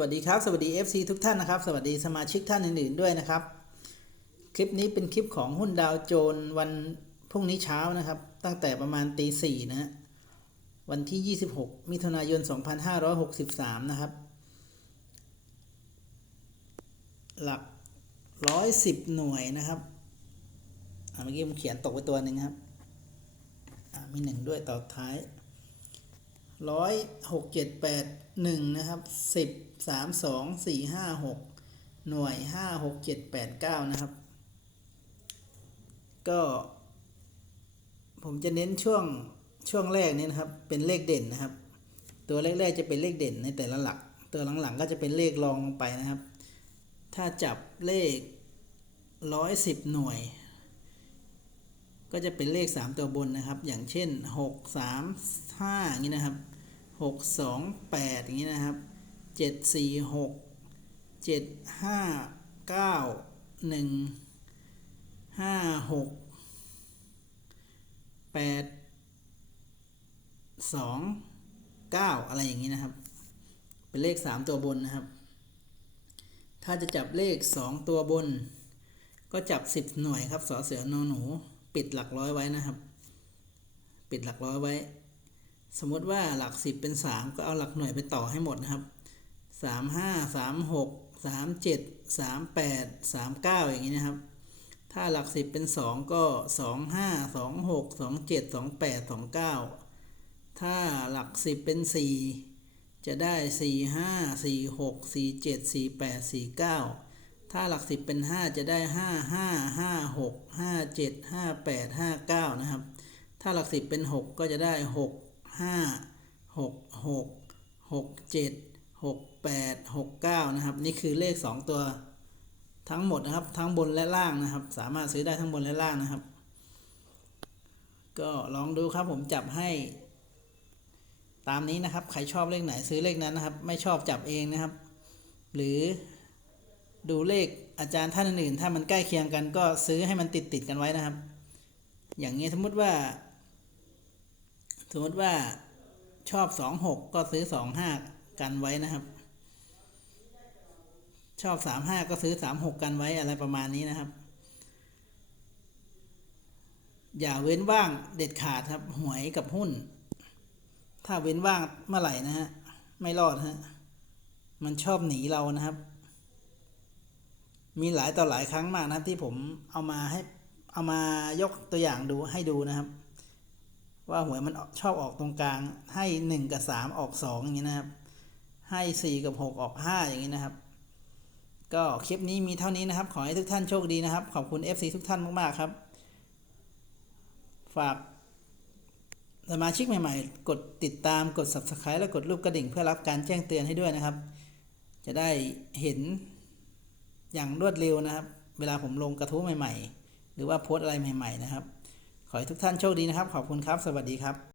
วัสดีครับ สวัสดี FC ทุกท่านนะครับ สวัสดีสมาชิกท่านอื่นๆด้วยนะครับ คลิปนี้เป็นคลิปของหุ้นดาวโจนส์วันพรุ่งนี้เช้านะครับ ตั้งแต่ประมาณตีสี่นะฮะวันที่ 26 มิถุนายน 2563 นะครับ หลัก 110 หน่วยนะครับเมื่อกี้ผมเขียนตกไปตัวหนึ่งครับมีหนึ่งด้วยต่อท้าย ร้อยหกเจ็ดแปดหนึ่งนะครับสิบสามสองสี่ห้าหกหน่วยห้าหกเจ็ดแปดเก้านะครับ ก็ผมจะเน้นช่วงช่วงแรกนี้นะครับเป็นเลขเด่นนะครับ ตัวแรกๆจะเป็นเลขเด่นในแต่ละหลัก ตัวหลังๆก็จะเป็นเลขรองลงไปนะครับ ถ้าจับเลขร้อยสิบหน่วย ก็จะเป็นเลข 3 ตัวบนนะครับ อย่างเช่น 6 3 5อย่างนี้นะครับ 6 2 8 อย่างนี้นะครับ 7 4 6 7 5 9 1 5 6 8 2 9 อะไรอย่างนี้นะครับ เป็นเลข 3 ตัวบนนะครับ ถ้าจะจับเลข 2 ตัวบน ก็จับ 10 หน่วยครับสอเสือนอหนู ปิดหลักร้อยไว้นะครับ ปิดหลักร้อยไว้ สมมติว่าหลัก10เป็น3ก็เอาหลักหน่วยไปต่อให้หมดนะครับ3 5 3 6 3 7 3 8 3 9อย่างนี้นะครับ ถ้าหลัก10เป็น2ก็2 5 2 6 2 7 2 8 2 9ถ้าหลัก10เป็น4จะได้4 5 4 6 4 7 4 8 4 9 ถ้าหลัก10เป็น 5 จะได้ 5 5 5 6 5 7 5 8 5 9 นะครับ ถ้าหลัก10เป็น 6 ก็จะได้ 6 5 6 6 6 7 6 8 6 9 นะครับ นี่คือเลข 2 ตัวทั้งหมดนะครับ ทั้งบนและล่างนะครับ สามารถซื้อได้ทั้งบนและล่างนะครับ ก็ลองดูครับผมจับให้ตามนี้นะครับ ใครชอบเลขไหนซื้อเลขนั้นนะครับ ไม่ชอบจับเองนะครับ หรือ ดูเลขอาจารย์ท่านอื่นๆถ้ามันใกล้เคียงกันก็ซื้อให้มันติดติดๆกันไว้นะครับ อย่างนี้สมมติว่า สมมติว่าชอบสองหกก็ซื้อสองห้ากันไว้นะครับ ชอบสามห้าก็ซื้อสามหกกันไว้อะไรประมาณนี้นะครับ อย่าเว้นว่างเด็ดขาดครับ หวยกับหุ้น ถ้าเว้นว่างเมื่อไหร่นะฮะไม่รอดฮะมันชอบหนีเรานะครับ มีหลายต่อหลายครั้งมากนะครับ ที่ผมเอามาให้เอามายกตัวอย่างดูให้ดูนะครับ ว่าหวยมันชอบออกตรงกลาง ให้หนึ่งกับสามออกสองอย่างนี้นะครับ ให้สี่กับหกออกห้าอย่างนี้นะครับ ก็คลิปนี้มีเท่านี้นะครับ ขอให้ทุกท่านโชคดีนะครับ ขอบคุณ FC ทุกท่านมากๆครับ ฝากสมาชิกใหม่ๆ กดติดตามกด Subscribe และกดรูปกระดิ่งเพื่อรับการแจ้งเตือนให้ด้วยนะครับ จะได้เห็น อย่างรวดเร็วนะครับ เวลาผมลงกระทู้ใหม่ ๆ หรือว่าโพสต์อะไรใหม่ ๆ นะครับ ขอให้ทุกท่านโชคดีนะครับ ขอบคุณครับ สวัสดีครับ